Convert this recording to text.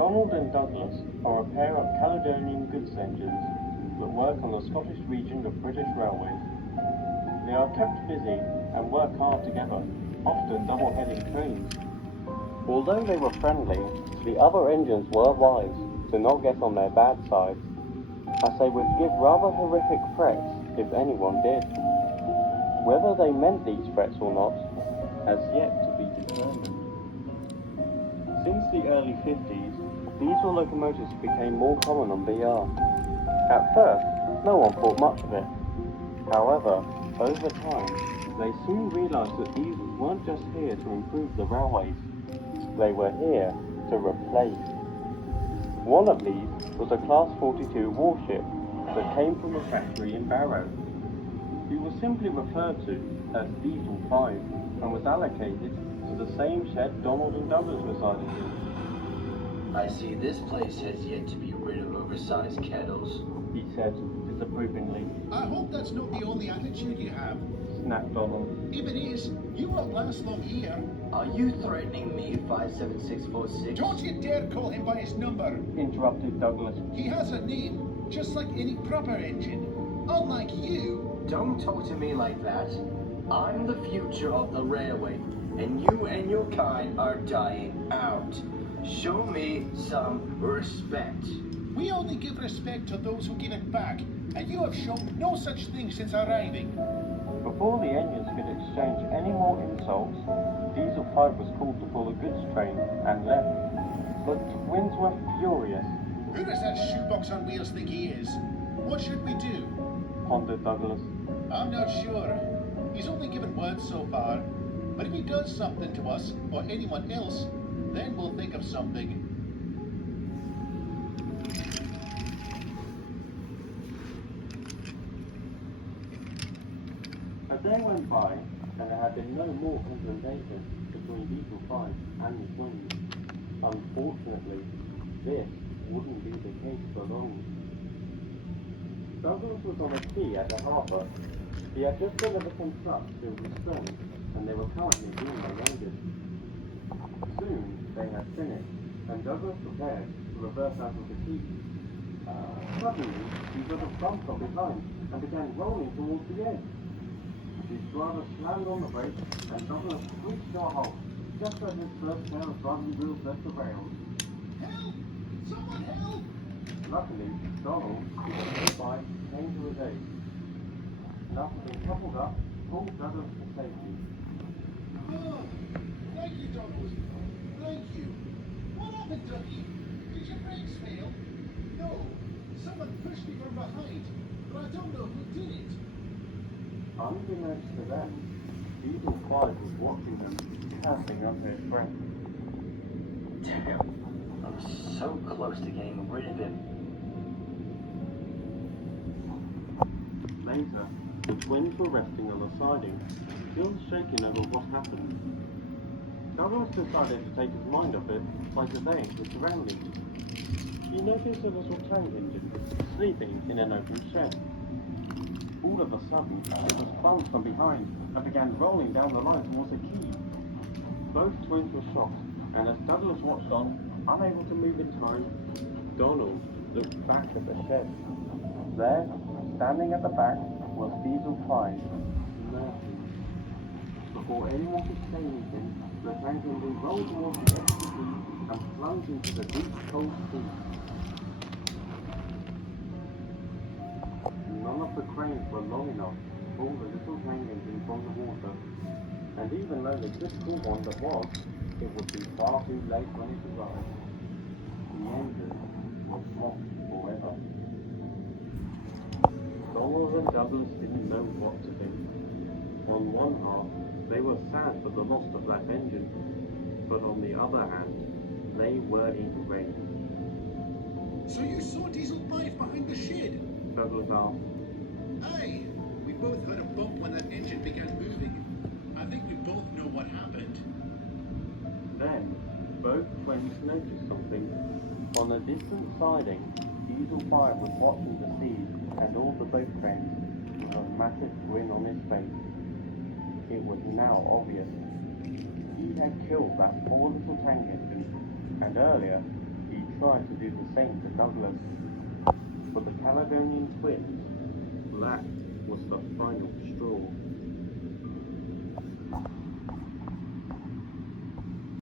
Donald and Douglas are a pair of Caledonian goods engines that work on the Scottish region of British Railways. They are kept busy and work hard together, often double-heading trains. Although they were friendly, the other engines were wise to not get on their bad side, as they would give rather horrific threats if anyone did. Whether they meant these threats or not has yet to be determined. Since the early 50s, diesel locomotives became more common on BR. At first, no one thought much of it. However, over time, they soon realised that diesels weren't just here to improve the railways, they were here to replace. One of these was a Class 42 warship that came from a factory in Barrow. It was simply referred to as Diesel 5 and was allocated to the same shed Donald and Douglas resided in. I see this place has yet to be rid of oversized kettles, he said disapprovingly. I hope that's not the only attitude you have. Snapped Donald. If it is, you won't last long here. Are you threatening me, 57646? Don't you dare call him by his number. Interrupted Douglas. He has a name, just like any proper engine. Unlike you. Don't talk to me like that. I'm the future of the railway, and you and your kind are dying out. Show me some respect. We only give respect to those who give it back, and you have shown no such thing since arriving. Before the engines could exchange any more insults, Diesel 5 was called to pull a goods train and left. The twins were furious. Who does that shoebox on wheels think he is? What should we do? Pondered Douglas. I'm not sure. He's only given words so far. But if he does something to us, or anyone else, then we'll think of something. A day went by, and there had been no more confrontation between Diesel 5 and the twins. Unfortunately, this wouldn't be the case for long. Douglas was on a quay at the harbour. He had just delivered some trucks filled with stone, and they were currently being unloaded. Soon they had finished, and Douglas prepared to reverse out of the quay. Suddenly, he got a bump from behind and began rolling towards the edge. His driver slammed on the brakes, and Douglas switched to a halt, just as his first pair of driving wheels left the rails. Help! Someone help! Luckily, Donald, who was nearby, came to his aid. And after being coupled up, pulled Douglas to safety. Oh, thank you, Donald. Thank you. What happened, Ducky? Did your brakes fail? No. Someone pushed me from behind, but I don't know who did it. Unbeknownst to them, Diesel 5 was watching them, gasping under his breath. Damn, I'm so close to getting rid of him. Later, the twins were resting on the siding, still shaking over what happened. Douglas decided to take his mind off it by surveying his surroundings. He noticed a little tank engine sleeping in an open shed. All of a sudden, it was bumped from behind and began rolling down the line towards the quay. Both twins were shocked, and as Douglas watched on, unable to move in time, Donald looked back at the shed. There, standing at the back, was Diesel 5, smirking. Before anyone could say anything, the tank engine rolled towards the edge of the quay and plunged into the deep, cold sea. None of the cranes were long enough to pull the little tank engine from the water, and even though they could pull one that was, it would be far too late when it arrived. The engine was lost forever. Donald and Douglas didn't know what to think. On one hand, they were sad for the loss of that engine, but on the other hand, they were enraged. So you saw Diesel 5 behind the shed? Douglas asked. Aye, we both heard a bump when that engine began moving. I think we both know what happened. Then, both twins noticed something. On a distant siding, Diesel 5 was watching the sea and all the boat cranes with a massive grin on his face. It was now obvious. He had killed that poor little tank engine, and earlier, he'd tried to do the same to Douglas. For the Caledonian twins, that was the final straw.